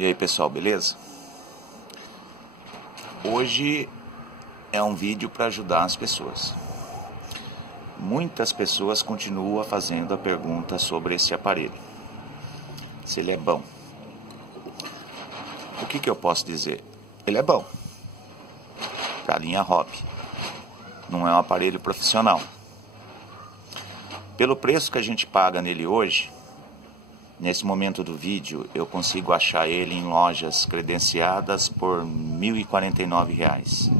E aí pessoal, beleza? Hoje é um vídeo para ajudar as pessoas. Muitas pessoas continuam fazendo a pergunta sobre esse aparelho, se ele é bom. O que eu posso dizer? Ele é bom para a linha hobby, não é um aparelho profissional. Pelo preço que a gente paga nele hoje, nesse momento do vídeo, eu consigo achar ele em lojas credenciadas por R$ 1.049.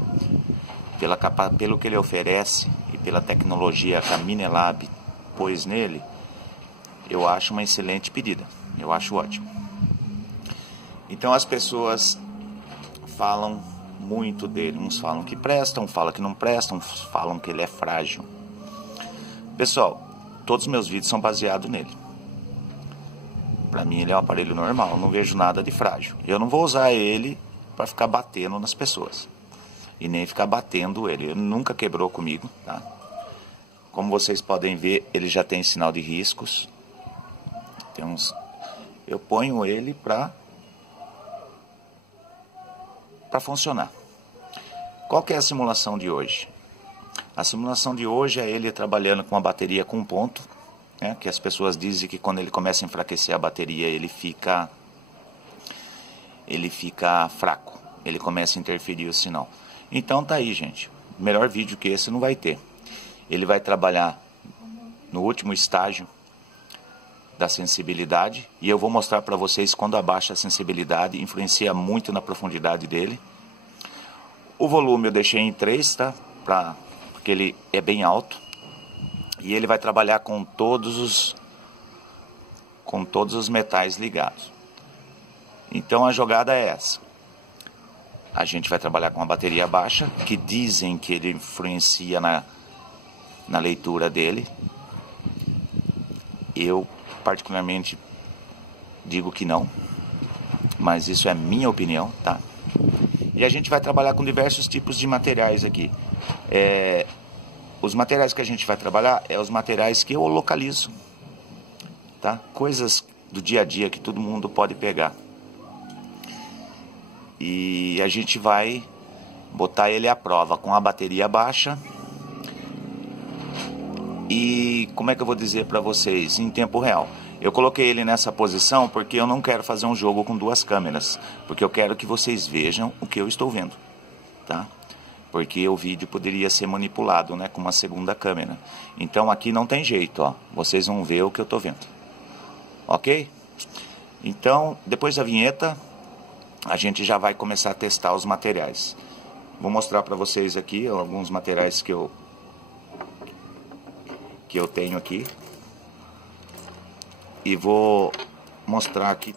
Pelo que ele oferece e pela tecnologia que a Minelab pôs nele, eu acho uma excelente pedida. Eu acho ótimo. Então as pessoas falam muito dele. Uns falam que prestam, falam que não prestam, falam que ele é frágil. Pessoal, todos os meus vídeos são baseados nele. Para mim ele é um aparelho normal, não vejo nada de frágil. Eu não vou usar ele para ficar batendo nas pessoas. E nem ficar batendo ele. Ele nunca quebrou comigo, tá? Como vocês podem ver, ele já tem sinal de riscos. Eu ponho ele para funcionar. Qual que é a simulação de hoje? A simulação de hoje é ele trabalhando com a bateria com ponto. Que as pessoas dizem que quando ele começa a enfraquecer a bateria, ele fica fraco, ele começa a interferir o sinal. Então tá aí, gente, melhor vídeo que esse não vai ter. Ele vai trabalhar no último estágio da sensibilidade, e eu vou mostrar para vocês quando abaixa a sensibilidade, influencia muito na profundidade dele. O volume eu deixei em 3, tá? Porque ele é bem alto. E ele vai trabalhar com todos os metais ligados. Então a jogada é essa. A gente vai trabalhar com a bateria baixa, que dizem que ele influencia na leitura dele. Eu particularmente digo que não, mas isso é minha opinião, tá? E a gente vai trabalhar com diversos tipos de materiais aqui. Os materiais que a gente vai trabalhar é os materiais que eu localizo, tá? Coisas do dia a dia que todo mundo pode pegar. E a gente vai botar ele à prova com a bateria baixa. E como é que eu vou dizer para vocês? Em tempo real. Eu coloquei ele nessa posição porque eu não quero fazer um jogo com duas câmeras. Porque eu quero que vocês vejam o que eu estou vendo, tá? Porque o vídeo poderia ser manipulado, né, com uma segunda câmera. Então aqui não tem jeito, ó. Vocês vão ver o que eu tô vendo. Ok? Então, depois da vinheta, a gente já vai começar a testar os materiais. Vou mostrar para vocês aqui alguns materiais que eu tenho aqui. E vou mostrar aqui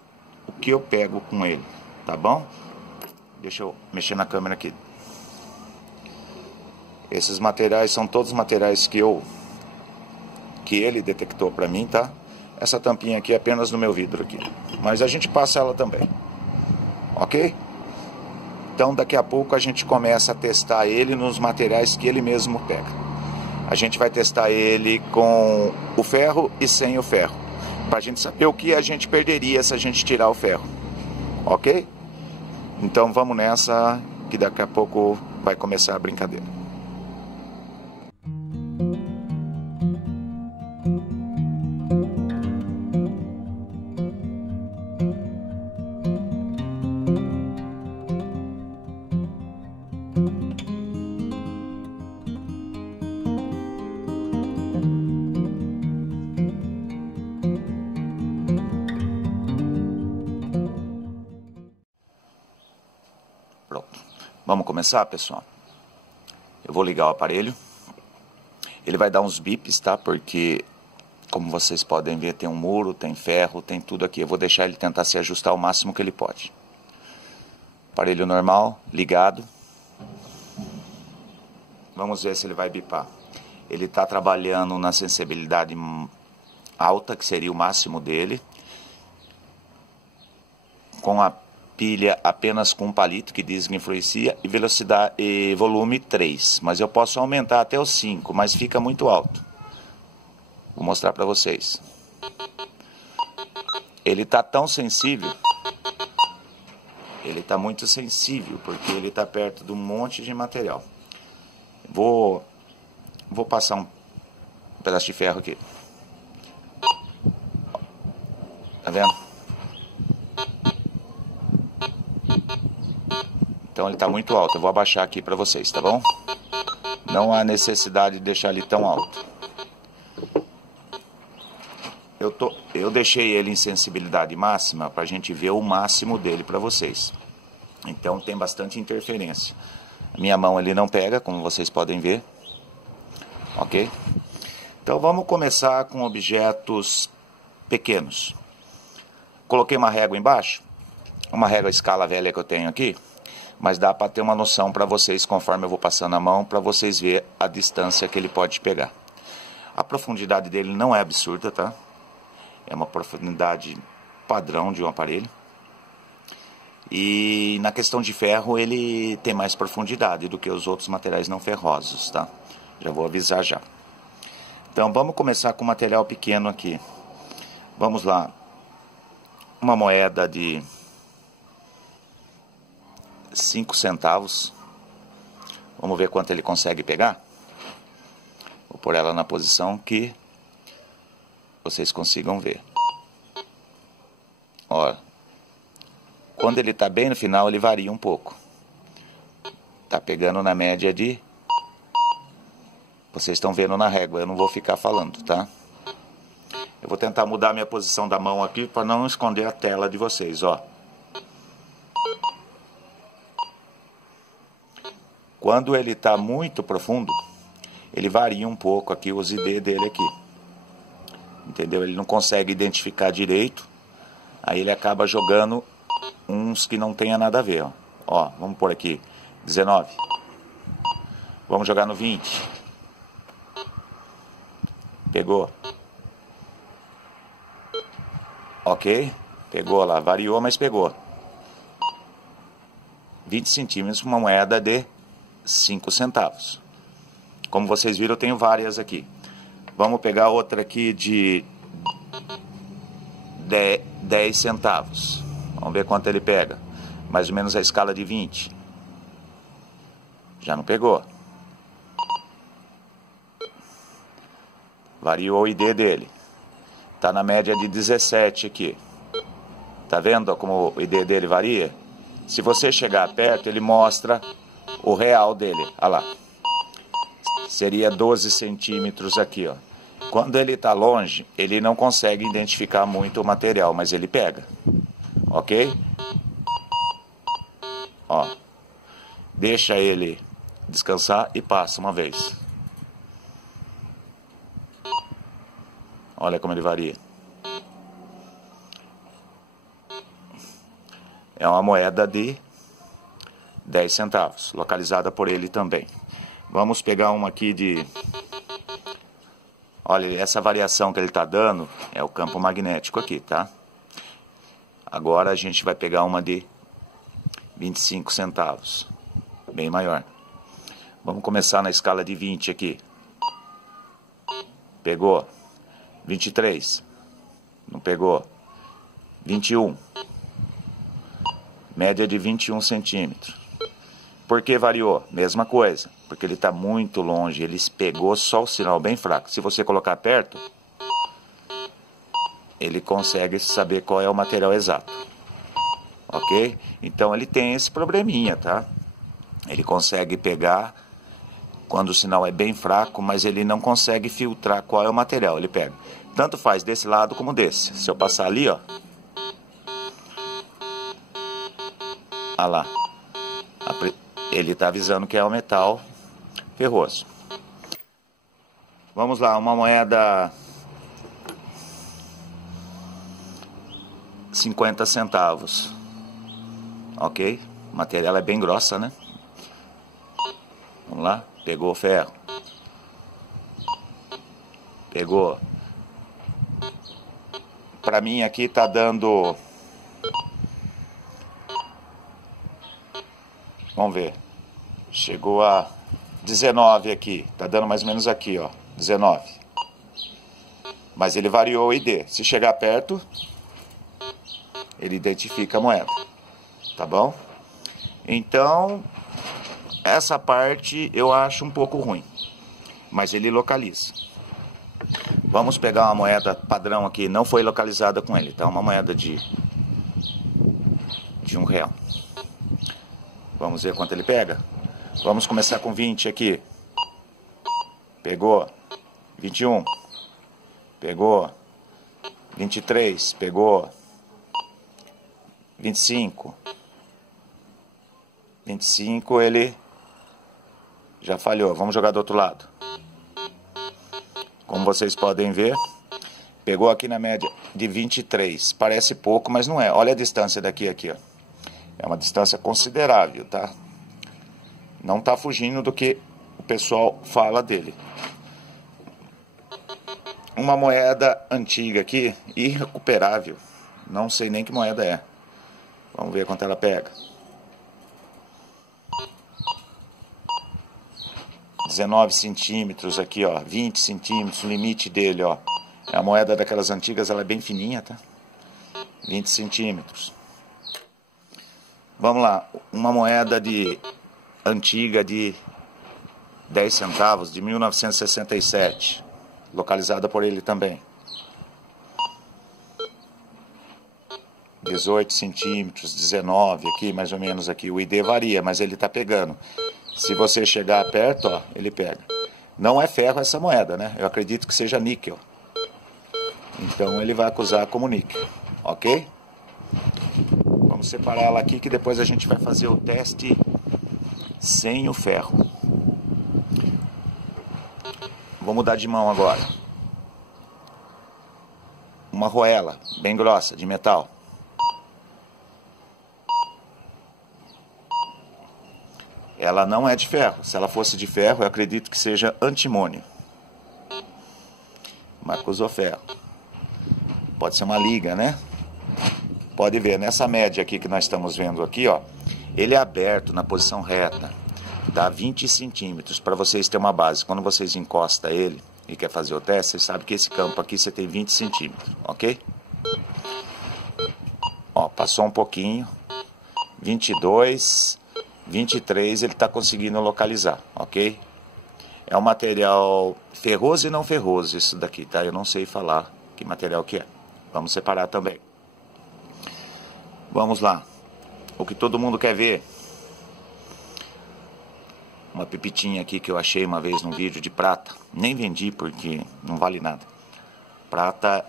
o que eu pego com ele, tá bom? Deixa eu mexer na câmera aqui. Esses materiais são todos materiais que ele detectou para mim, tá? Essa tampinha aqui é apenas no meu vidro aqui, mas a gente passa ela também, ok? Então daqui a pouco a gente começa a testar ele nos materiais que ele mesmo pega. A gente vai testar ele com o ferro e sem o ferro, para a gente saber o que a gente perderia se a gente tirar o ferro, ok? Então vamos nessa, que daqui a pouco vai começar a brincadeira. Vamos começar, pessoal? Eu vou ligar o aparelho. Ele vai dar uns bips, tá? Porque, como vocês podem ver, tem um muro, tem ferro, tem tudo aqui. Eu vou deixar ele tentar se ajustar o máximo que ele pode. Aparelho normal, ligado. Vamos ver se ele vai bipar. Ele está trabalhando na sensibilidade alta, que seria o máximo dele. Com a pilha apenas com um palito, que diz que influencia, e velocidade e volume 3, mas eu posso aumentar até o 5, mas fica muito alto. Vou mostrar para vocês. Ele está tão sensível ele está muito sensível, porque ele está perto de um monte de material. Vou passar um pedaço de ferro aqui. Tá vendo? Então ele está muito alto. Eu vou abaixar aqui para vocês, tá bom? Não há necessidade de deixar ele tão alto. Eu deixei ele em sensibilidade máxima para a gente ver o máximo dele para vocês. Então tem bastante interferência. A minha mão ele não pega, como vocês podem ver. Ok? Então vamos começar com objetos pequenos. Coloquei uma régua embaixo. Uma régua escala velha que eu tenho aqui. Mas dá para ter uma noção para vocês, conforme eu vou passando a mão, para vocês verem a distância que ele pode pegar. A profundidade dele não é absurda, tá? É uma profundidade padrão de um aparelho. E na questão de ferro, ele tem mais profundidade do que os outros materiais não ferrosos, tá? Já vou avisar já. Então vamos começar com material pequeno aqui. Vamos lá. Uma moeda de 5 centavos. Vamos ver quanto ele consegue pegar. Vou pôr ela na posição que vocês consigam ver. Ó, quando ele está bem no final, ele varia um pouco. Tá pegando na média de... Vocês estão vendo na régua, eu não vou ficar falando, tá? Eu vou tentar mudar minha posição da mão aqui para não esconder a tela de vocês, ó. Quando ele está muito profundo, ele varia um pouco aqui os ID dele aqui. Entendeu? Ele não consegue identificar direito. Aí ele acaba jogando uns que não tenha nada a ver, ó. Ó, vamos pôr aqui 19. Vamos jogar no 20. Pegou. Ok? Pegou lá, variou, mas pegou. 20 centímetros, uma moeda de 5 centavos. Como vocês viram, eu tenho várias aqui. Vamos pegar outra aqui de 10 centavos. Vamos ver quanto ele pega. Mais ou menos a escala de 20. Já não pegou. Variou o ID dele. Está na média de 17 aqui. Tá vendo como o ID dele varia? Se você chegar perto, ele mostra o real dele. Olha lá. Seria 12 centímetros aqui, ó. Quando ele está longe, ele não consegue identificar muito o material, mas ele pega. Ok? Ó. Deixa ele descansar e passa uma vez. Olha como ele varia. É uma moeda de 10 centavos, localizada por ele também. Vamos pegar uma aqui de... Olha, essa variação que ele está dando é o campo magnético aqui, tá? Agora a gente vai pegar uma de 25 centavos, bem maior. Vamos começar na escala de 20 aqui. Pegou. 23. Não pegou. 21. Média de 21 centímetros. Por que variou? Mesma coisa. Porque ele está muito longe. Ele pegou só o sinal bem fraco. Se você colocar perto, ele consegue saber qual é o material exato. Ok? Então ele tem esse probleminha, tá? Ele consegue pegar quando o sinal é bem fraco, mas ele não consegue filtrar qual é o material. Ele pega. Tanto faz desse lado como desse. Se eu passar ali, ó. Olha lá. Ele está avisando que é o metal ferroso. Vamos lá, uma moeda 50 centavos. Ok? A material é bem grossa, né? Vamos lá. Pegou o ferro. Pegou. Pra mim aqui tá dando... Vamos ver. Chegou a 19 aqui. Tá dando mais ou menos aqui, ó. 19. Mas ele variou o ID. Se chegar perto, ele identifica a moeda. tá bom? Então, essa parte eu acho um pouco ruim, mas ele localiza. Vamos pegar uma moeda padrão aqui, não foi localizada com ele, tá? Uma moeda de R$1. Vamos ver quanto ele pega. Vamos começar com 20 aqui. Pegou. 21. Pegou. 23. Pegou. 25. 25 ele já falhou. Vamos jogar do outro lado. Como vocês podem ver, pegou aqui na média de 23. Parece pouco, mas não é. Olha a distância daqui a aqui, ó. É uma distância considerável, tá? Não tá fugindo do que o pessoal fala dele. Uma moeda antiga aqui, irrecuperável. Não sei nem que moeda é. Vamos ver quanto ela pega. 19 centímetros aqui, ó. 20 centímetros, o limite dele, ó. É a moeda daquelas antigas, ela é bem fininha, tá? 20 centímetros. Vamos lá. Uma moeda antiga de 10 centavos, de 1967. Localizada por ele também. 18 centímetros, 19 aqui, mais ou menos aqui. O ID varia, mas ele tá pegando. Se você chegar perto, ó, ele pega. Não é ferro essa moeda, né? Eu acredito que seja níquel. Então ele vai acusar como níquel, ok? Vamos separar ela aqui que depois a gente vai fazer o teste sem o ferro. Vou mudar de mão agora. Uma roela bem grossa de metal. Ela não é de ferro. Se ela fosse de ferro, eu acredito que seja antimônio. Mas usou ferro. Pode ser uma liga, né? Pode ver, nessa média aqui que nós estamos vendo aqui, ó. Ele é aberto na posição reta. Dá 20 centímetros, para vocês terem uma base. Quando vocês encostam ele e quer fazer o teste, vocês sabem que esse campo aqui você tem 20 centímetros, ok? Ó, passou um pouquinho. 22... 23 ele está conseguindo localizar, ok? É um material ferroso e não ferroso isso daqui, tá? Eu não sei falar que material que é. Vamos separar também. Vamos lá. O que todo mundo quer ver. Uma pepitinha aqui que eu achei uma vez num vídeo de prata. Nem vendi porque não vale nada. Prata,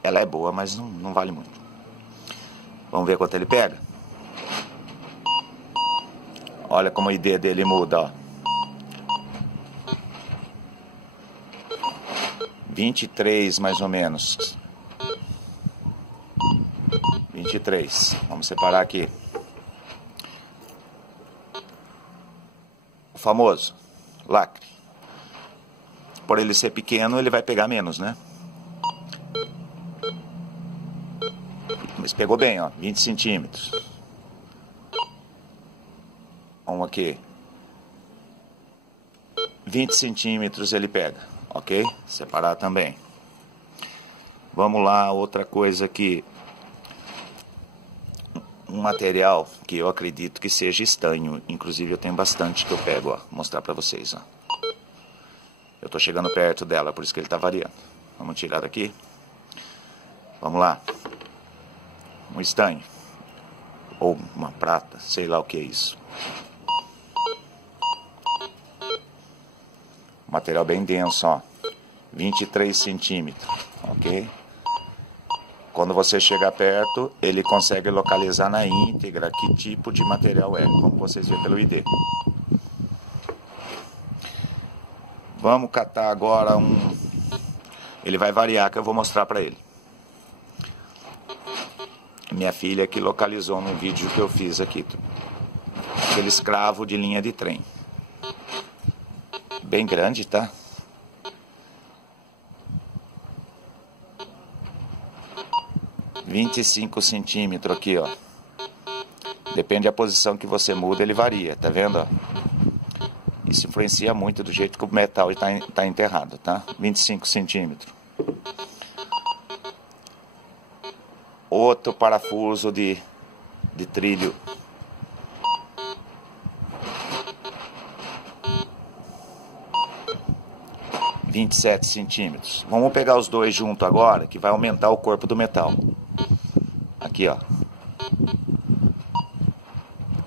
ela é boa, mas não vale muito. Vamos ver quanto ele pega? Olha como a ideia dele muda, ó. 23 mais ou menos. 23. Vamos separar aqui. O famoso lacre. Por ele ser pequeno, ele vai pegar menos, né? Mas pegou bem, ó. 20 centímetros. Vamos aqui. 20 centímetros ele pega, ok? Separar também. Vamos lá, outra coisa aqui. Um material que eu acredito que seja estanho. Inclusive eu tenho bastante que eu pego, ó. Vou mostrar pra vocês, ó. Eu tô chegando perto dela, por isso que ele tá variando. Vamos tirar daqui. Vamos lá. Um estanho. Ou uma prata, sei lá o que é isso. Material bem denso, ó. 23 centímetros, ok? Quando você chegar perto, ele consegue localizar na íntegra que tipo de material é, como vocês vêem pelo ID. Vamos catar agora um... Ele vai variar, que eu vou mostrar pra ele. Minha filha que localizou no vídeo que eu fiz aqui. Aquele escravo de linha de trem. Bem grande, tá? — 25 centímetros aqui, ó. Depende da posição que você muda, ele varia, tá vendo, ó? Isso influencia muito do jeito que o metal está enterrado, tá? 25 centímetros. Outro parafuso de de trilho. R$ 27 centímetros. Vamos pegar os dois junto agora, que vai aumentar o corpo do metal. Aqui, ó.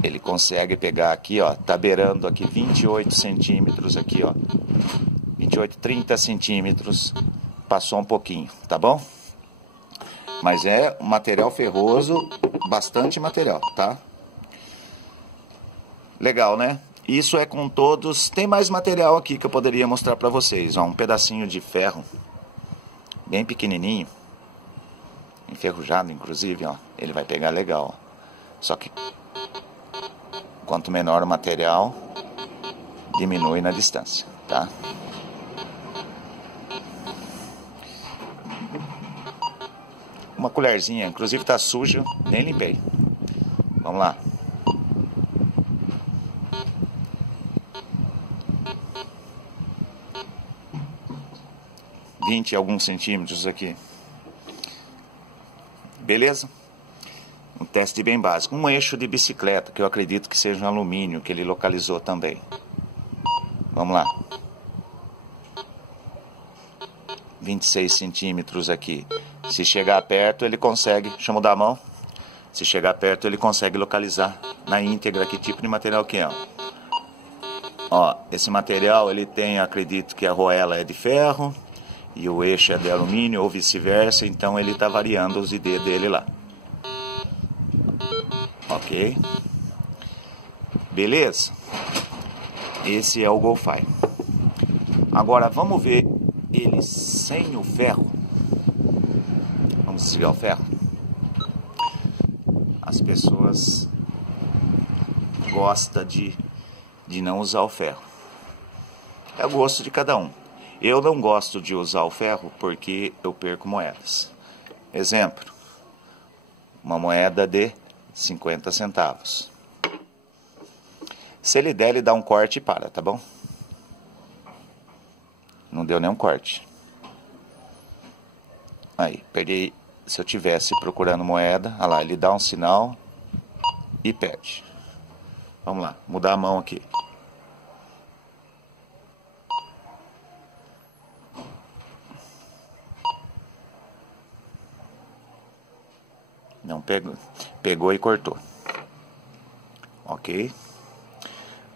Ele consegue pegar aqui, ó. Tá beirando aqui 28 centímetros aqui, ó. 28, 30 centímetros. Passou um pouquinho, tá bom? Mas é um material ferroso, bastante material, tá? Legal, né? Isso é com todos. Tem mais material aqui que eu poderia mostrar pra vocês. Ó, um pedacinho de ferro, bem pequenininho, enferrujado inclusive, ó. Ele vai pegar legal, ó. Só que quanto menor o material, diminui na distância, tá? Uma colherzinha, inclusive tá suja, nem limpei. Vamos lá. 20 e alguns centímetros aqui. Beleza? Um teste bem básico. Um eixo de bicicleta, que eu acredito que seja um alumínio, que ele localizou também. Vamos lá. 26 centímetros aqui. Se chegar perto, ele consegue... Deixa eu mudar a mão. Se chegar perto, ele consegue localizar na íntegra que tipo de material que é. Ó, esse material, ele tem, acredito que a argoela é de ferro e o eixo é de alumínio ou vice-versa, então ele está variando os ID dele lá. Ok? Beleza? Esse é o GoFi. Agora vamos ver ele sem o ferro. Vamos desligar o ferro. As pessoas gostam de não usar o ferro. É o gosto de cada um. Eu não gosto de usar o ferro porque eu perco moedas. Exemplo, uma moeda de 50 centavos. Se ele der, ele dá um corte e para, tá bom? Não deu nenhum corte. Aí, perdi. Se eu tivesse procurando moeda, olha lá, ele dá um sinal e perde. Vamos lá, mudar a mão aqui. Não pegou. Pegou e cortou. Ok.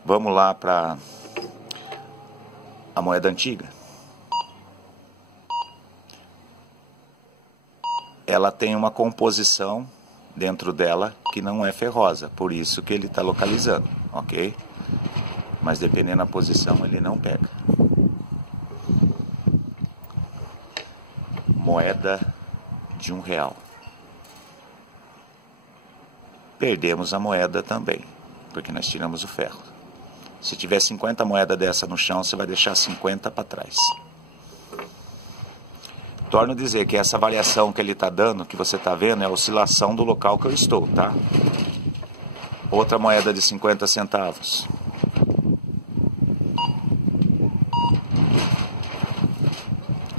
Vamos lá para a moeda antiga. Ela tem uma composição dentro dela que não é ferrosa, por isso que ele está localizando, ok? Mas dependendo da posição ele não pega. Moeda de R$1. Perdemos a moeda também, porque nós tiramos o ferro. Se tiver 50 moedas dessa no chão, você vai deixar 50 para trás. Torno a dizer que essa variação que ele está dando, que você está vendo, é a oscilação do local que eu estou, tá? Outra moeda de 50 centavos.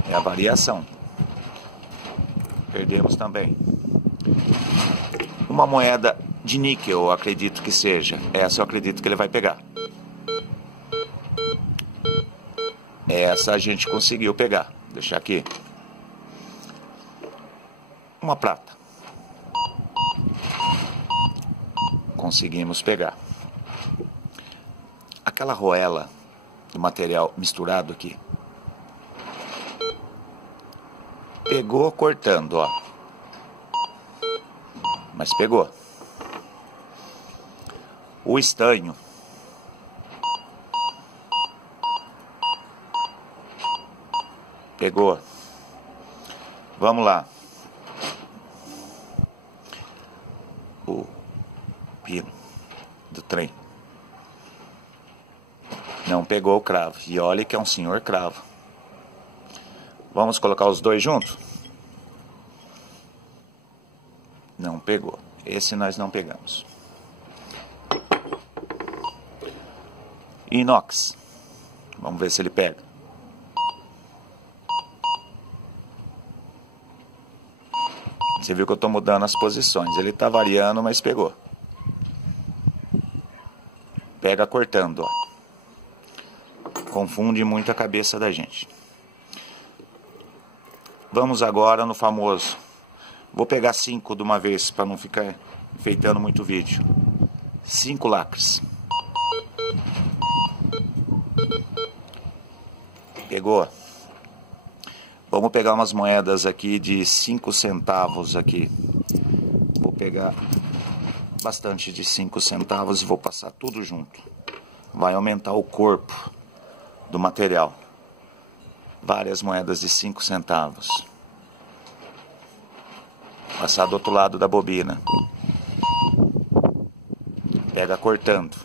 É a variação. Perdemos também. Uma moeda de níquel, eu acredito que seja. Essa eu acredito que ele vai pegar. Essa a gente conseguiu pegar. Vou deixar aqui. Uma prata. Conseguimos pegar. Aquela argoela do material misturado aqui. Pegou cortando, ó. Mas pegou. O estanho. Pegou. Vamos lá. O pino do trem. Não pegou o cravo. E olha que é um senhor cravo. Vamos colocar os dois juntos? Não pegou. Esse nós não pegamos. Inox. Vamos ver se ele pega. Você viu que eu estou mudando as posições. Ele está variando, mas pegou. Pega cortando, ó. Confunde muito a cabeça da gente. Vamos agora no famoso. Vou pegar 5 de uma vez para não ficar enfeitando muito o vídeo. 5 lacres. Pegou? Vamos pegar umas moedas aqui de 5 centavos aqui. Vou pegar bastante de 5 centavos e vou passar tudo junto. Vai aumentar o corpo do material. Várias moedas de 5 centavos. Passar do outro lado da bobina. Pega cortando.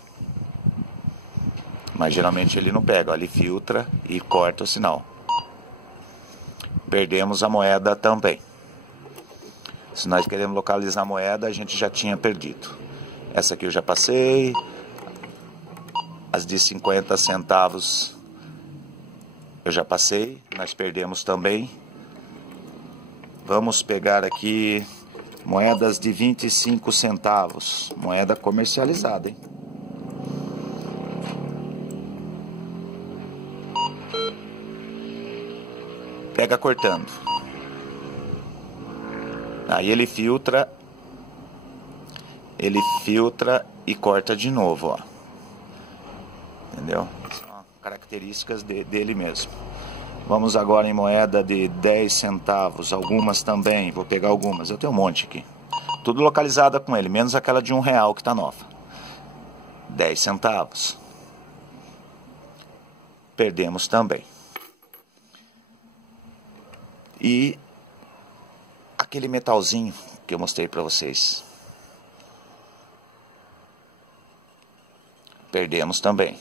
Mas geralmente ele não pega, ó, ele filtra e corta o sinal. Perdemos a moeda também. Se nós queremos localizar a moeda, a gente já tinha perdido. Essa aqui eu já passei. As de 50 centavos eu já passei. Nós perdemos também. Vamos pegar aqui moedas de 25 centavos. Moeda comercializada, hein? Pega cortando. Aí ele filtra e corta de novo, ó. Entendeu? São características dele mesmo. Vamos agora em moeda de 10 centavos, algumas também, vou pegar algumas, eu tenho um monte aqui. Tudo localizada com ele, menos aquela de R$1 que tá nova. 10 centavos. Perdemos também. E aquele metalzinho que eu mostrei para vocês. Perdemos também.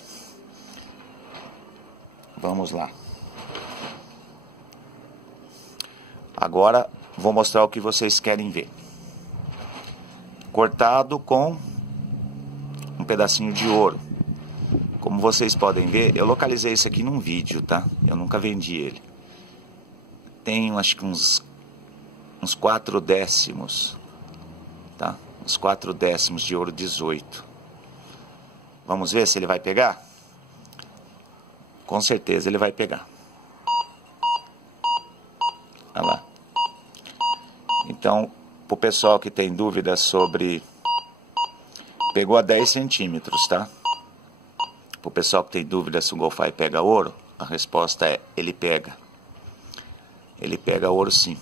Vamos lá. Agora vou mostrar o que vocês querem ver. Cortado com um pedacinho de ouro. Como vocês podem ver, eu localizei isso aqui num vídeo, tá? Eu nunca vendi ele. Tem, acho que uns 4 décimos, tá? Uns 4 décimos de ouro 18. Vamos ver se ele vai pegar? Com certeza ele vai pegar. Olha lá. Então, para o pessoal que tem dúvidas sobre... Pegou a 10 centímetros, tá? Para o pessoal que tem dúvidas se o Goldfire pega ouro, a resposta é: ele pega. Ele pega ouro sim.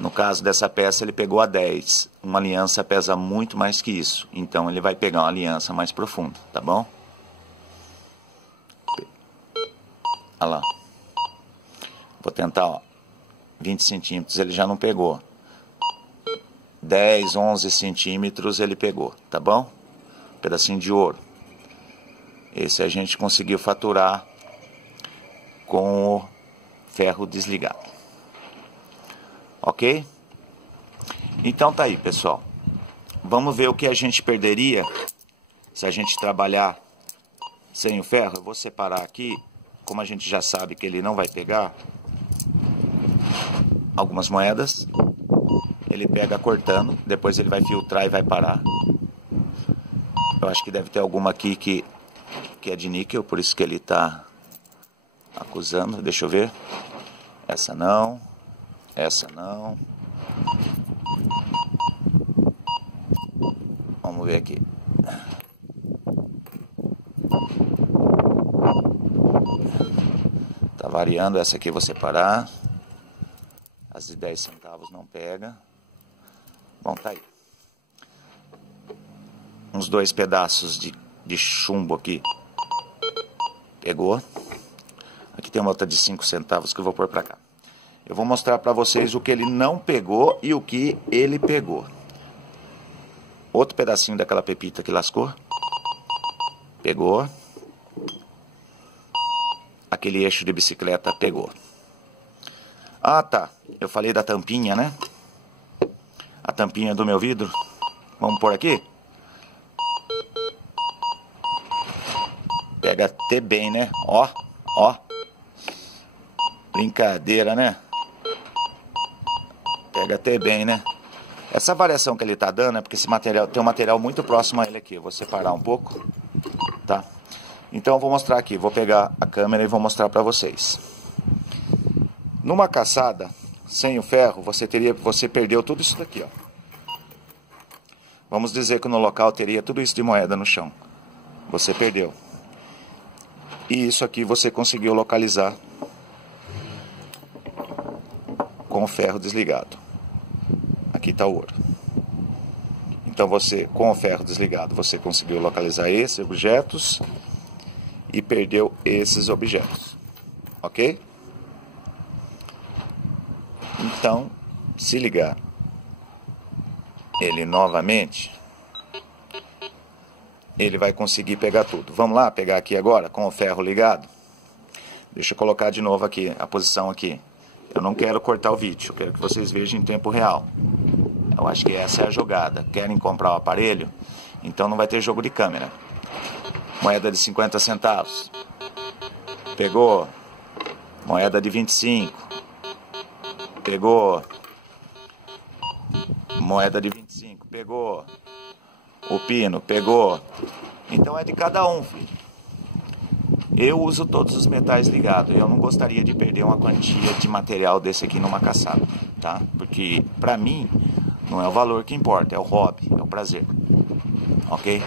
No caso dessa peça, ele pegou a 10. Uma aliança pesa muito mais que isso. Então, ele vai pegar uma aliança mais profunda, tá bom? Olha lá. Vou tentar, ó. 20 centímetros ele já não pegou. 10, 11 centímetros ele pegou, tá bom? Um pedacinho de ouro. Esse a gente conseguiu faturar com o ferro desligado. Ok? Então tá aí, pessoal. Vamos ver o que a gente perderia se a gente trabalhar sem o ferro. Eu vou separar aqui, como a gente já sabe que ele não vai pegar, algumas moedas. Ele pega cortando, depois ele vai filtrar e vai parar. Eu acho que deve ter alguma aqui que é de níquel, por isso que ele tá acusando. Deixa eu ver. Essa não. Essa não. Vamos ver aqui. Tá variando. Essa aqui eu vou separar. As de 10 centavos não pega. Bom, tá aí. Uns 2 pedaços de chumbo aqui. Pegou. Aqui tem uma outra de 5 centavos que eu vou pôr pra cá. Eu vou mostrar pra vocês o que ele não pegou e o que ele pegou. Outro pedacinho daquela pepita que lascou. Pegou. Aquele eixo de bicicleta pegou. Ah, tá. Eu falei da tampinha, né? A tampinha do meu vidro. Vamos pôr aqui? Pega até bem, né? Ó, ó. Brincadeira, né? Pega até bem, né? Essa variação que ele tá dando é porque esse material tem um material muito próximo a ele aqui. Eu vou separar um pouco. tá? Então eu vou mostrar aqui, vou pegar a câmera e vou mostrar para vocês. Numa caçada sem o ferro, você perdeu tudo isso daqui, ó. Vamos dizer que no local teria tudo isso de moeda no chão. Você perdeu. E isso aqui você conseguiu localizar com o ferro desligado. Aqui está o ouro. Então você, com o ferro desligado, você conseguiu localizar esses objetos e perdeu esses objetos. Ok? Então, se ligar ele novamente, ele vai conseguir pegar tudo. Vamos lá pegar aqui agora com o ferro ligado? Deixa eu colocar de novo aqui a posição aqui. Eu não quero cortar o vídeo, eu quero que vocês vejam em tempo real. Eu acho que essa é a jogada. Querem comprar o aparelho? Então não vai ter jogo de câmera. Moeda de 50 centavos. Pegou. Moeda de 25. Pegou. Moeda de 25. Pegou. O pino. Pegou. Então é de cada um, filho. Eu uso todos os metais ligados. Eu não gostaria de perder uma quantia de material desse aqui numa caçada, tá? Porque pra mim não é o valor que importa, é o hobby, é o prazer. Ok?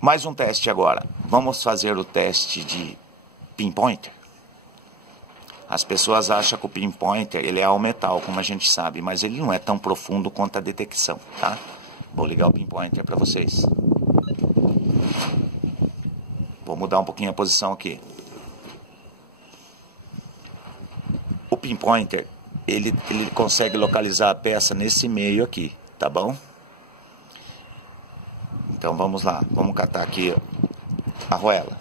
Mais um teste agora. Vamos fazer o teste de pinpointer. As pessoas acham que o pinpointer ele é ao metal, como a gente sabe, mas ele não é tão profundo quanto a detecção, tá? Vou ligar o pinpointer para vocês. Vou mudar um pouquinho a posição aqui. O pinpointer, ele consegue localizar a peça nesse meio aqui, tá bom? Então vamos lá, vamos catar aqui a arruela.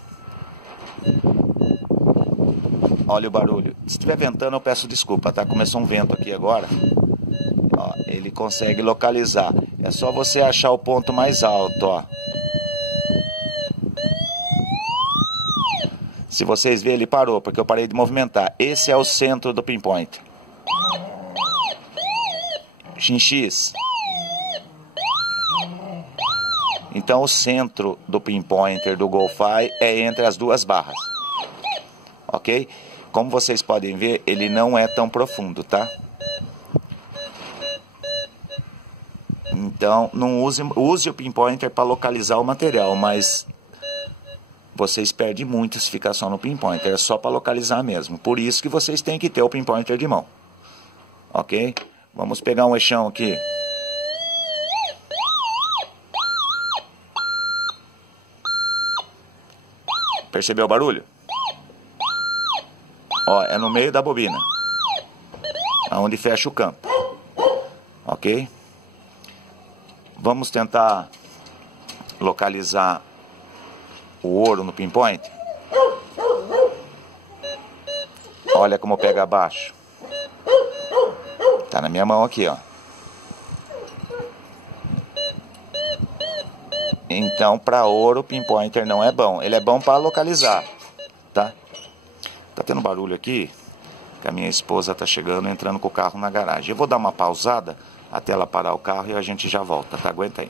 Olha o barulho. Se estiver ventando eu peço desculpa, tá? Começou um vento aqui agora. Ó, ele consegue localizar. É só você achar o ponto mais alto, ó. Se vocês verem, ele parou, porque eu parei de movimentar. Esse é o centro do pinpointer. X. Então o centro do pinpointer do GoFi é entre as duas barras. Ok? Como vocês podem ver, ele não é tão profundo, tá? Então, não use o pinpointer para localizar o material, mas vocês perdem muito se ficar só no pinpointer, é só para localizar mesmo. Por isso que vocês têm que ter o pinpointer de mão. Ok? Vamos pegar um eixão aqui. Percebeu o barulho? Ó, é no meio da bobina, aonde fecha o campo. Ok? Vamos tentar localizar o ouro no pinpoint. Olha como pega abaixo. Tá na minha mão aqui, ó. Então, para ouro, o pinpointer não é bom. Ele é bom para localizar, tá? Tá tendo barulho aqui, que a minha esposa tá chegando, entrando com o carro na garagem. Eu vou dar uma pausada até ela parar o carro e a gente já volta, tá? Aguenta aí.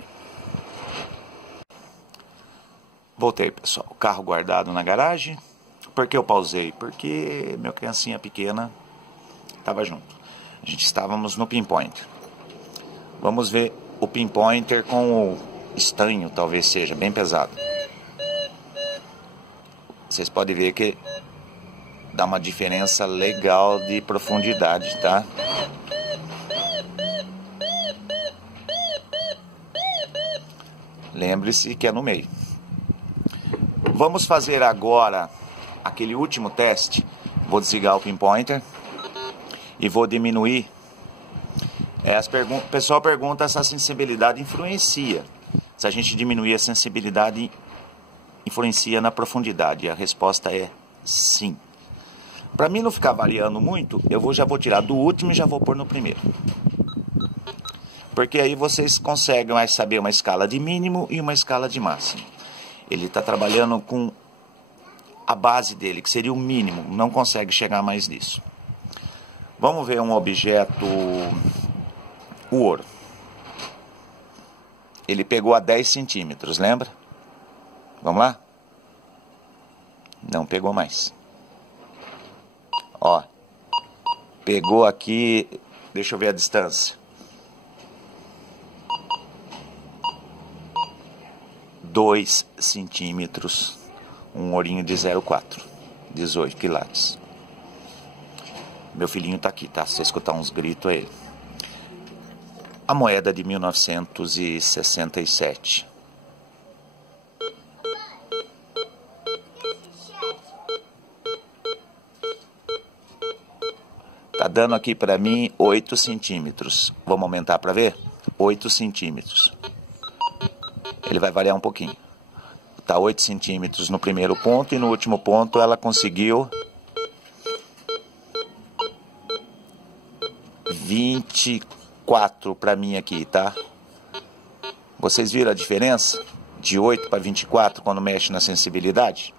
Voltei, pessoal. O carro guardado na garagem. Por que eu pausei? Porque minha criancinha pequena estava junto. A gente estávamos no pinpointer. Vamos ver o pinpointer com o estanho, talvez seja, bem pesado. Vocês podem ver que dá uma diferença legal de profundidade, tá? Lembre-se que é no meio. Vamos fazer agora aquele último teste. Vou desligar o pinpointer e vou diminuir. O pessoal pergunta se a sensibilidade influencia. Se a gente diminuir a sensibilidade, influencia na profundidade. E a resposta é sim. Para mim não ficar variando muito, já vou tirar do último e já vou pôr no primeiro. Porque aí vocês conseguem mais saber uma escala de mínimo e uma escala de máximo. Ele está trabalhando com a base dele, que seria o mínimo. Não consegue chegar mais nisso. Vamos ver um objeto, o ouro. Ele pegou a 10 centímetros, lembra? Vamos lá? Não pegou mais. Ó, pegou aqui, deixa eu ver a distância. 2 centímetros, um ourinho de 0,4, 18 quilates. Meu filhinho tá aqui, tá? Se você escutar uns gritos, é ele. A moeda de 1967. Tá dando aqui para mim 8 centímetros. Vamos aumentar para ver? 8 centímetros. Ele vai variar um pouquinho. Tá 8 centímetros no primeiro ponto e no último ponto ela conseguiu 24 para mim aqui, tá? Vocês viram a diferença? De 8 para 24 quando mexe na sensibilidade?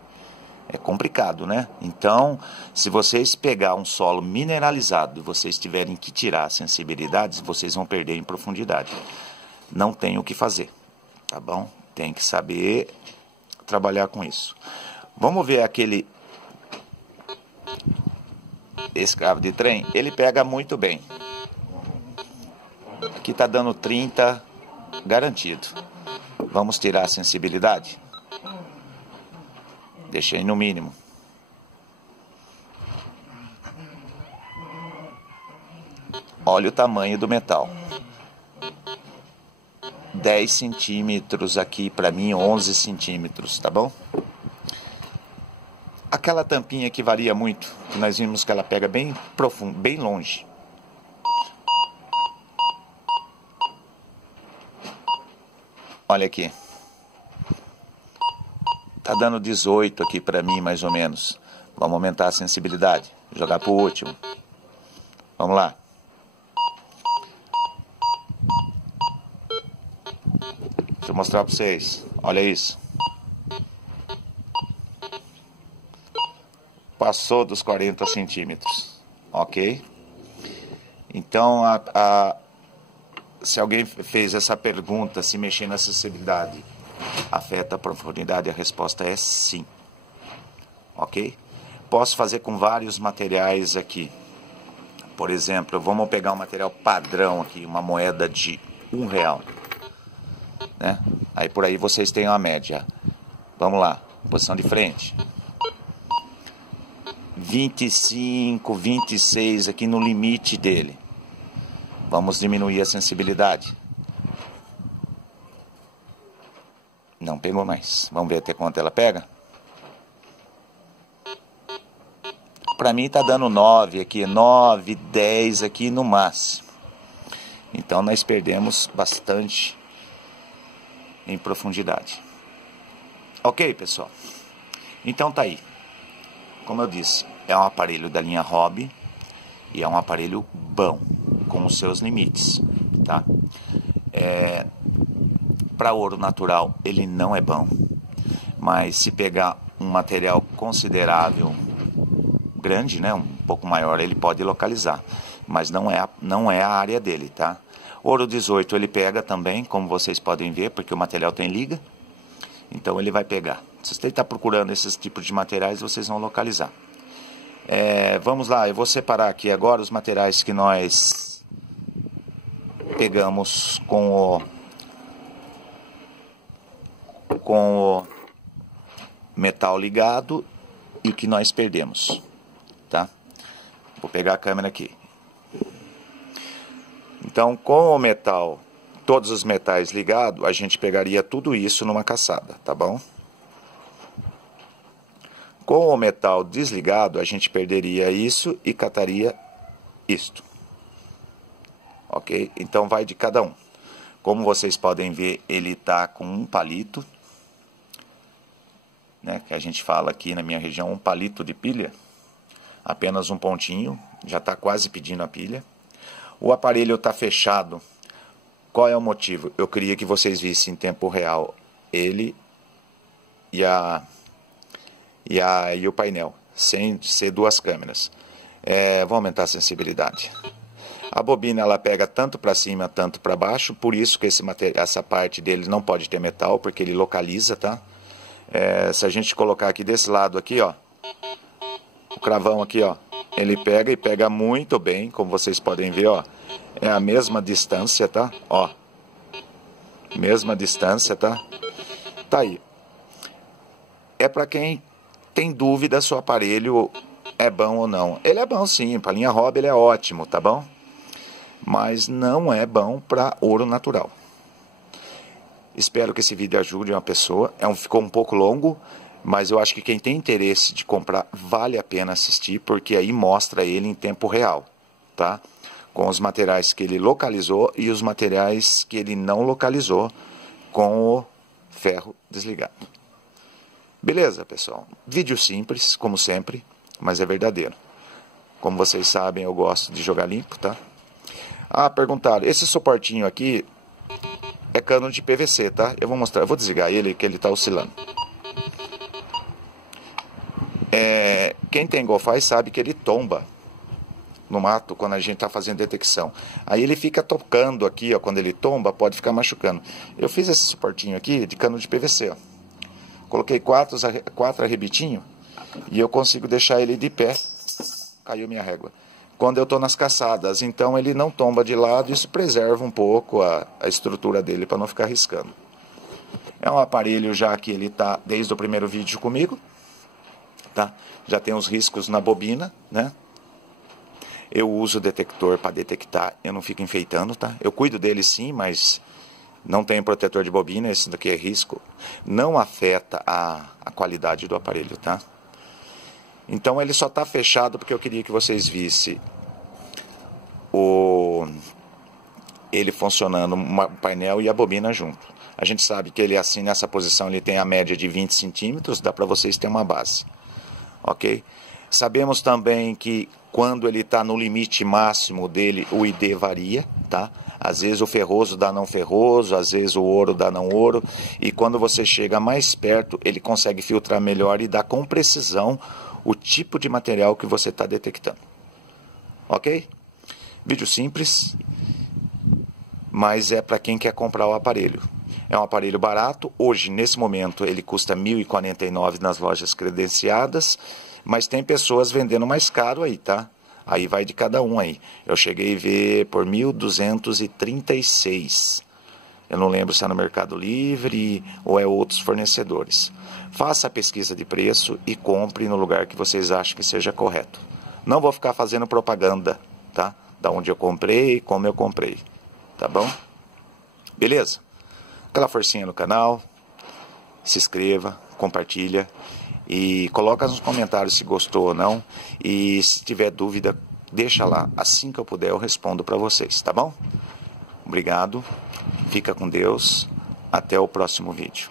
É complicado, né? Então, se vocês pegar um solo mineralizado e vocês tiverem que tirar sensibilidades, vocês vão perder em profundidade. Não tem o que fazer, tá bom? Tem que saber trabalhar com isso. Vamos ver aquele escravo de trem. Ele pega muito bem. Aqui tá dando 30 garantido. Vamos tirar a sensibilidade? Deixei no mínimo. Olha o tamanho do metal. 10 centímetros aqui para mim, 11 centímetros, tá bom? Aquela tampinha que varia muito, que nós vimos que ela pega bem profundo, bem longe. Olha aqui. Tá dando 18 aqui para mim, mais ou menos. Vamos aumentar a sensibilidade. Jogar pro último. Vamos lá. Deixa eu mostrar para vocês. Olha isso. Passou dos 40 centímetros. Ok? Então, se alguém fez essa pergunta, se mexer na sensibilidade afeta a profundidade, a resposta é sim. Ok? Posso fazer com vários materiais aqui. Por exemplo, vamos pegar um material padrão aqui, uma moeda de R$1, né? Aí por aí vocês têm uma média. Vamos lá, posição de frente. 25, 26 aqui no limite dele. Vamos diminuir a sensibilidade. Não pegou mais. Vamos ver até quanto ela pega. Para mim tá dando 9 aqui, 9, 10 aqui no máximo. Então nós perdemos bastante em profundidade. Ok, pessoal? Então tá aí. Como eu disse, é um aparelho da linha Hobby e é um aparelho bom, com os seus limites, tá? Para ouro natural ele não é bom, mas se pegar um material considerável, grande, né, um pouco maior, ele pode localizar, mas não é a área dele, tá? Ouro 18 ele pega também, como vocês podem ver, porque o material tem liga, então ele vai pegar. Se você está procurando esses tipos de materiais, vocês vão localizar. Vamos lá, eu vou separar aqui agora os materiais que nós pegamos com o metal ligado e o que nós perdemos, tá? Vou pegar a câmera aqui. Então, com o metal, todos os metais ligados, a gente pegaria tudo isso numa caçada, tá bom? Com o metal desligado, a gente perderia isso e cataria isto. Ok? Então vai de cada um. Como vocês podem ver, ele está com um palito, né, que a gente fala aqui na minha região, um palito de pilha. Apenas um pontinho, já está quase pedindo a pilha. O aparelho está fechado. Qual é o motivo? Eu queria que vocês vissem em tempo real ele e o painel, sem ser duas câmeras. Vou aumentar a sensibilidade. A bobina ela pega tanto para cima, tanto para baixo, por isso que essa parte dele não pode ter metal, porque ele localiza, tá? Se a gente colocar aqui desse lado aqui, ó, o cravão aqui, ó, ele pega e pega muito bem, como vocês podem ver, ó. É a mesma distância, tá? Ó. Mesma distância, tá? Tá aí. É para quem tem dúvida se o aparelho é bom ou não. Ele é bom sim, para linha hobby ele é ótimo, tá bom? Mas não é bom para ouro natural. Espero que esse vídeo ajude uma pessoa. Ficou um pouco longo, mas eu acho que quem tem interesse de comprar vale a pena assistir, porque aí mostra ele em tempo real, tá? Com os materiais que ele localizou e os materiais que ele não localizou com o ferro desligado. Beleza, pessoal? Vídeo simples, como sempre, mas é verdadeiro. Como vocês sabem, eu gosto de jogar limpo, tá? Ah, perguntaram, esse suportinho aqui é cano de PVC, tá? Eu vou mostrar, eu vou desligar ele, que ele tá oscilando. Quem tem Golfai sabe que ele tomba no mato quando a gente está fazendo detecção. Aí ele fica tocando aqui, ó, quando ele tomba, pode ficar machucando. Eu fiz esse suportinho aqui de cano de PVC, ó. Coloquei quatro arrebitinhos e eu consigo deixar ele de pé. Caiu minha régua. Quando eu estou nas caçadas, então ele não tomba de lado, isso preserva um pouco a estrutura dele para não ficar riscando. É um aparelho já que ele está desde o primeiro vídeo comigo, tá? Já tem os riscos na bobina, né? Eu uso o detector para detectar, eu não fico enfeitando, tá? Eu cuido dele sim, mas não tem protetor de bobina, esse daqui é risco. Não afeta a qualidade do aparelho, tá? Então ele só está fechado porque eu queria que vocês vissem ele funcionando, o painel e a bobina junto. A gente sabe que ele assim, nessa posição, ele tem a média de 20 centímetros, dá para vocês terem uma base. Ok? Sabemos também que quando ele está no limite máximo dele, o ID varia, tá? Às vezes o ferroso dá não ferroso, às vezes o ouro dá não ouro. E quando você chega mais perto, ele consegue filtrar melhor e dar com precisão o tipo de material que você está detectando. Ok? Vídeo simples, mas é para quem quer comprar o aparelho. É um aparelho barato, hoje, nesse momento, ele custa R$ 1.049 nas lojas credenciadas, mas tem pessoas vendendo mais caro aí, tá? Aí vai de cada um aí. Eu cheguei a ver por R$ 1.236. Eu não lembro se é no Mercado Livre ou é outros fornecedores. Faça a pesquisa de preço e compre no lugar que vocês acham que seja correto. Não vou ficar fazendo propaganda, tá? Da onde eu comprei, como eu comprei. Tá bom? Beleza? Aquela forcinha no canal, se inscreva, compartilha e coloca nos comentários se gostou ou não. E se tiver dúvida, deixa lá. Assim que eu puder eu respondo para vocês, tá bom? Obrigado, fica com Deus, até o próximo vídeo.